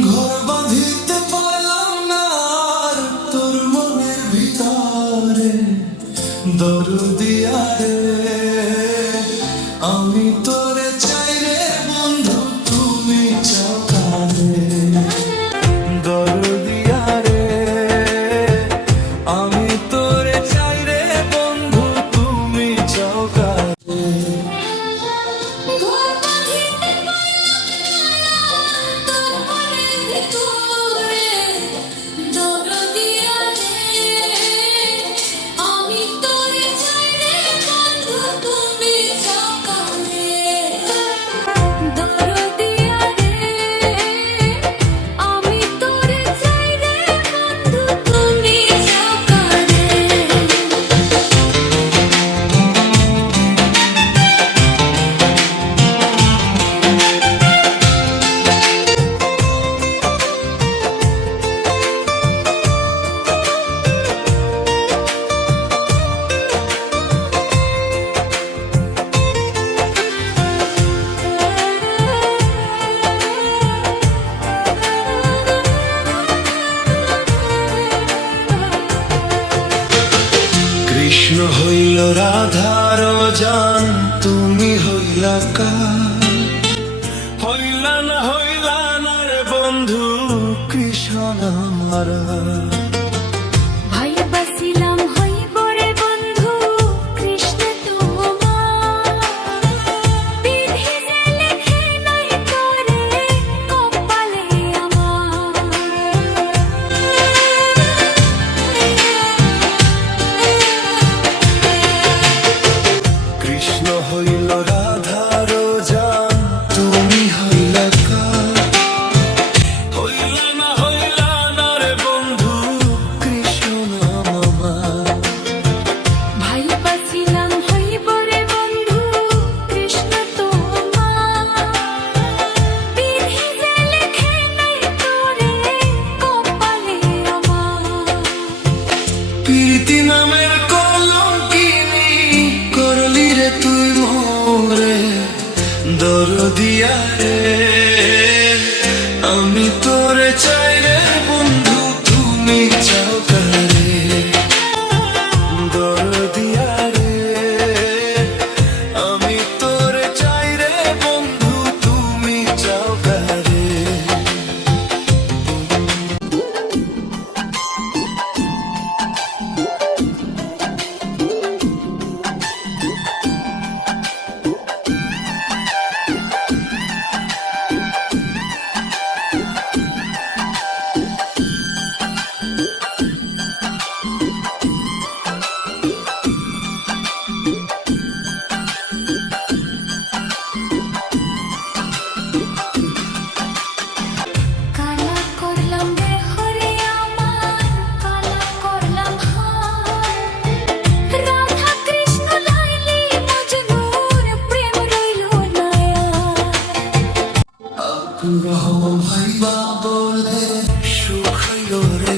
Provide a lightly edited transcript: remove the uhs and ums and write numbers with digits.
ঘর বাঁধিতে পারলাম না আর তোর মনের ভিতরে, দরদিয়া রে আমি তোরে চাই রে বন্ধু, তুমি চাও কারে। দরদিয়া রে আমি তোরে চাই রে বন্ধু, তুমি চাও কারে। কৃষ্ণ হইল রাধার জান, তুমি হইলা কার। হইলা না রে বন্ধু কৃষ্ণ আমার। ভাই বাসিলাম হইব রে বন্ধু কৃষ্ণ তোমার। বিধি যে লেখে নাই তোরে কপালে আমার। কৃষ্ণ হইল রাধার জান, তুমি হইলা কার। হইলা না রে বন্ধু কৃষ্ণ আমার। ভাই বাসিলাম হইব রে বন্ধু কৃষ্ণ তোমার। বিধি যে লেখে নাই তোরে কপালে আমার। প্রীতি নামের কলঙ্কিনী করলি রে তুই মোরে, দরদিয়া রে আমি তোরে চাই রে বন্ধু, তুমি চাও কারে। দরদিয়া রে আমি তোরে চাই রে বন্ধু, তুমি চাও কারে। কালা করলাম দেহ রে আমার, কালা করলাম হাত। রাধা কৃষ্ণ লাইলি মজনুর প্রেম রইল না আর। রহম ভাইবা বলে সুখ হইল রে